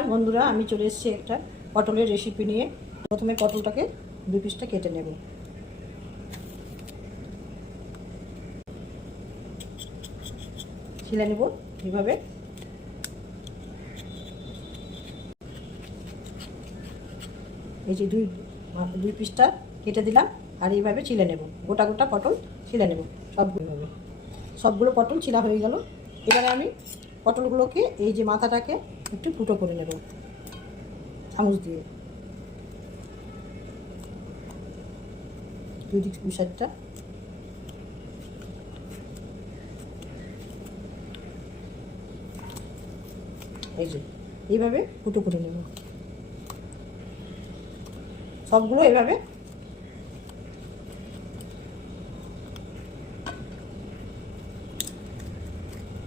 নমস্কার বন্ধুরা, আমি চলে এসেছি একটা পটলের রেসিপি নিয়ে। প্রথমে পটলটাকে দুই পিসটা কেটে নেব। ছিলে নেব এইভাবে। এই যে দুই দুই পিসটা কেটে দিলাম আর এইভাবে ছিলে নেব। গোটা গোটা পটল ছিলে নেব। সবগুলো সবগুলো পটল ছিলা হয়ে গেল। এবারে আমি পটলগুলোকে এই যে মাথাটাকে একটু ফুটো করে নেব। চামচ দিয়ে। সাইডটা। এই যে, এইভাবে ফুটো করে নেব। সবগুলো এভাবে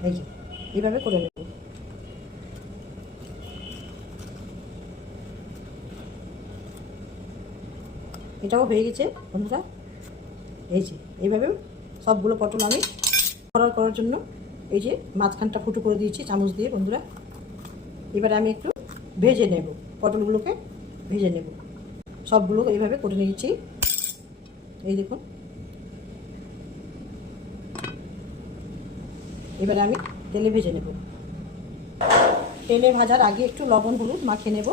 এই যে। এইভাবে করে নেব। এটাও হয়ে গেছে, বন্ধুরা। এই যে, এইভাবে সবগুলো পটল আমি করার করার জন্য এই যে মাঝখানটা ফুটো করে দিয়েছি, চামচ দিয়ে, বন্ধুরা। এবারে আমি একটু ভেজে নেব, পটলগুলোকে ভেজে নেব। সবগুলো এইভাবে করে নিয়েছি। এই দেখুন। এবারে আমি তেলে ভেজে নেব। তেলে ভাজার আগে একটু লবণ হলুদ মাখিয়ে নেব।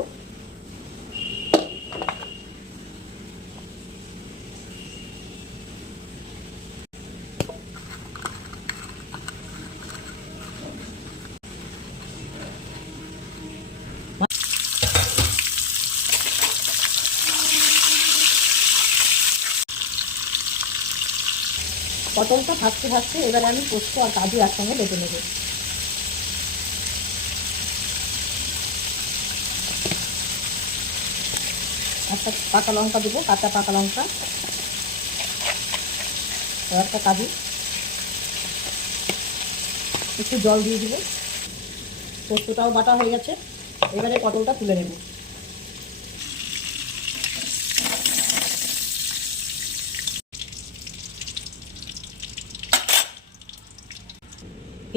পটলটা ভাজতে ভাজতে এবার আমি পোস্ত আর কাজু একসঙ্গে বেটে নেব। একটা পাকা লঙ্কা দেবো, কাঁচা পাকা লঙ্কা। একটা কাজু। একটু জল দিয়ে দিব। পোস্তটাও বাটা হয়ে গেছে। এবারে পটলটা তুলে নেব।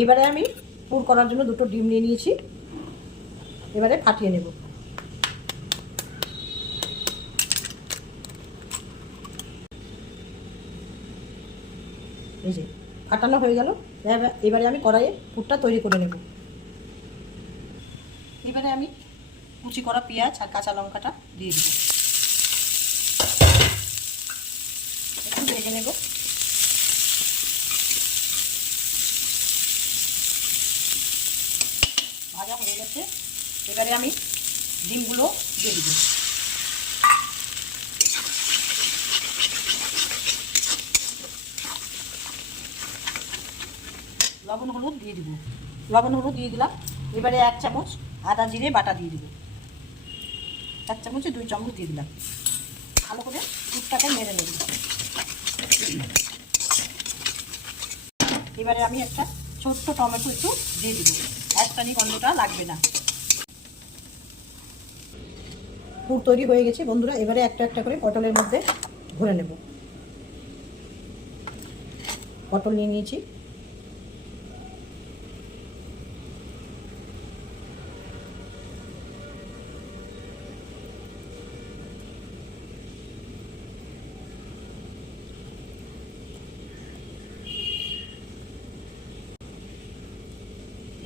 এবারে আমি পুর করার জন্য দুটো ডিম নিয়ে নিয়েছি। এবারে ফাটিয়ে নেব। এই যে, ফাটানো হয়ে গেল। এবার- আমি কড়াইয়ে পুরটা তৈরি করে নেব। এবারে আমি কুচি করা পেঁয়াজ আর কাঁচা লঙ্কাটা দিয়ে দিব। একটু ভেজে নেব। ভাজা হয়ে গেছে। এবারে আমি ডিমগুলো দিয়ে দিব। লবণ হলুদ দিয়ে দিব। লবণ হলুদ দিয়ে দিলাম। এবারে এক চামচ আদা, জিরে, বাটা দিয়ে দিব। এক চামচে দুই চামচ দিয়ে দিলাম। ভালো করে দুধটাকে মেরে নেব। এবারে আমি একটা ছোট্ট টমেটো একটু দিয়ে দিব। একটানি গন্ধটা লাগবে না। পুর তৈরি হয়ে গেছে বন্ধুরা। এবারে একটা একটা করে পটলের মধ্যে ভরে নেব। পটল নিয়ে নিয়েছি।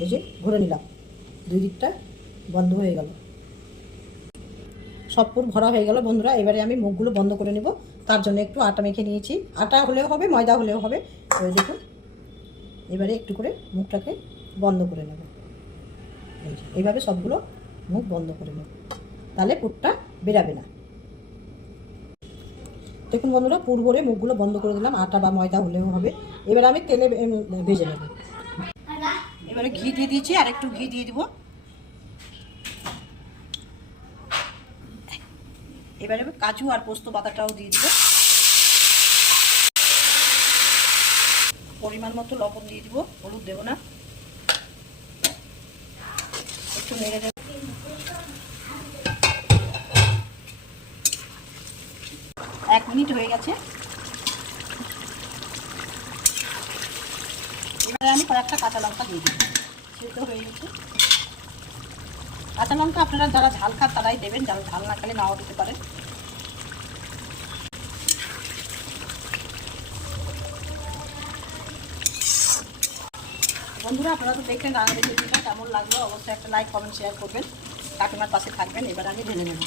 এই যে ভরে নিলাম। দুই দিকটা বন্ধ হয়ে গেল। সব পুর ভরা হয়ে গেল বন্ধুরা। এবারে আমি মুখগুলো বন্ধ করে নেব। তার জন্য একটু আটা মেখে নিয়েছি। আটা হলেও হবে, ময়দা হলেও হবে। ওই দেখুন, এবারে একটু করে মুখটাকে বন্ধ করে নেব। এইভাবে সবগুলো মুখ বন্ধ করে নেব। তাহলে পুরটা বেরাবে না। দেখুন বন্ধুরা, পুর ভরে মুখগুলো বন্ধ করে দিলাম। আটা বা ময়দা হলেও হবে। এবার আমি তেলে ভেজে নেব। এবারে ঘি দিয়ে দিয়েছি, আর একটু ঘি দিয়ে দিব। এবারে কাজু আর পোস্ত পাতাটাও দিয়ে দিব। পরিমাণ মতো লবণ দিয়ে দিব, হলুদ দেবো না। একটু নেড়ে দেব। এক মিনিট হয়ে গেছে। আমি কয়েকটা কাঁচা লঙ্কা দিয়ে দিই সেদ্ধ হয়ে গেছে। কাঁচা লঙ্কা আপনারা যারা ঝাল খান তারাই দেবেন, যারা ঝাল না খেলে নাও দিতে পারেন। বন্ধুরা, আপনারা তো দেখলেন রান্না রেসিপিটা কেমন লাগল। অবশ্যই একটা লাইক কমেন্ট শেয়ার করবেন। কাকিমার পাশে থাকবেন। এবার আমি ঢেলে নেব।